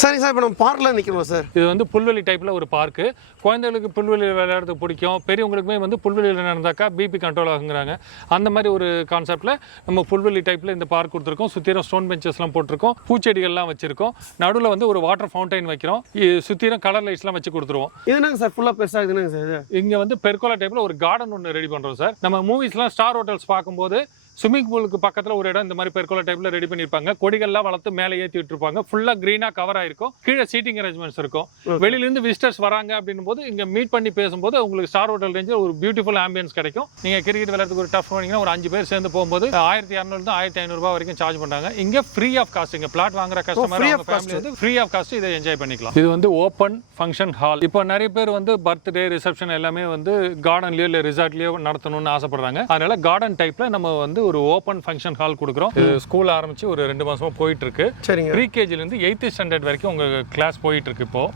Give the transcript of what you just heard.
சரிங்க சார், இப்போ நம்ம பார்க்கில் நிற்கிறோம் சார். இது வந்து புல்வெளி டைப்பில் ஒரு பார்க்கு. குழந்தைகளுக்கு புல்வெளியில் விளையாடுறது பிடிக்கும், பெரியவங்களுக்குமே வந்து புல்வெளியில் நடந்தாக்கா பிபி கண்ட்ரோல் ஆகுங்கிறாங்க. அந்த மாதிரி ஒரு கான்செப்டில் நம்ம புல்வெளி டைப்பில் இந்த பார்க் கொடுத்துருக்கோம். சுற்றிலும் ஸ்டோன் பெஞ்சஸ்லாம் போட்டிருக்கோம், பூச்செடிகள்லாம் வச்சிருக்கோம். நடுவில் வந்து ஒரு வாட்டர் ஃபவுண்டைன் வைக்கிறோம், சுற்றிலும் கலர் லைட்ஸ்லாம் வச்சு கொடுத்துருவோம். இது என்னங்க சார் ஃபுல்லாக பெருசாக இதுங்க சார்? இங்கே வந்து பெர்கோலா டைப்பில் ஒரு கார்டன் ஒன்று ரெடி பண்ணுறோம் சார். நம்ம மூவிஸ்லாம் ஸ்டார் ஹோட்டல்ஸ் பார்க்கும்போது ஸ்விம்மிங் பூலுக்கு பக்கத்தில் ஒரு இடம் இந்த மாதிரி பெர்கோலா டைப்பில் ரெடி பண்ணியிருப்பாங்க. கொடிகள்லாம் வளர்த்து மேலே ஏற்றி விட்டுருப்பாங்க. ஃபுல்லாக க்ரீனாக கவர் ஆயிருக்கும். கீழே சீட்டிங் அரேஞ்ச்மெண்ட்ஸ் இருக்கும். வெளியிலேருந்து விசிட்டர்ஸ் வராங்க அப்படின்னும் போது இங்கே மீட் பண்ணி பேசும்போது உங்களுக்கு ஸ்டார் ஹோட்டல் ரேஞ்சில் ஒரு பியூட்டிஃபுல் ஆம்பியன்ஸ் கிடைக்கும். நீங்கள் கிரிக்கெட் விளையாடுறதுக்கு ஒரு டஃப் பண்ணிங்கன்னா ஒரு 5 பேர் சேர்ந்து போகும்போது 1200 1500 வரைக்கும் சார்ஜ் பண்ணுறாங்க. இங்கே ஃப்ரீ ஆஃப் காஸ்ட். இங்கே பிளாட் வாங்குற கஸ்டமர் ஃபேமிலி வந்து ஃப்ரீ ஆஃப் காஸ்ட் இதை என்ஜாய் பண்ணிக்கலாம். இது வந்து ஓப்பன் ஃபங்க்ஷன் ஹால். இப்போ நிறைய பேர் வந்து பர்த்டே ரிசப்ஷன் எல்லாமே வந்து கார்டன்லயோ இல்லை ரிசார்ட்லயோ நடத்தணும்னு ஆசைப்படுறாங்க. அதனால கார்டன் டைப்ல நம்ம வந்து ஒரு ஓப்பன் ஃபங்க்ஷன் ஹால் கொடுக்குறோம். ஸ்கூல் ஆரம்பிச்சு ஒரு 2 மாசமா போயிட்டு இருக்கு. சரிங்க. ப்ரீகேஜில இருந்து 8th ஸ்டாண்டர்ட் வரைக்கும் உங்க கிளாஸ் போயிட்டு இருக்கு இப்போ.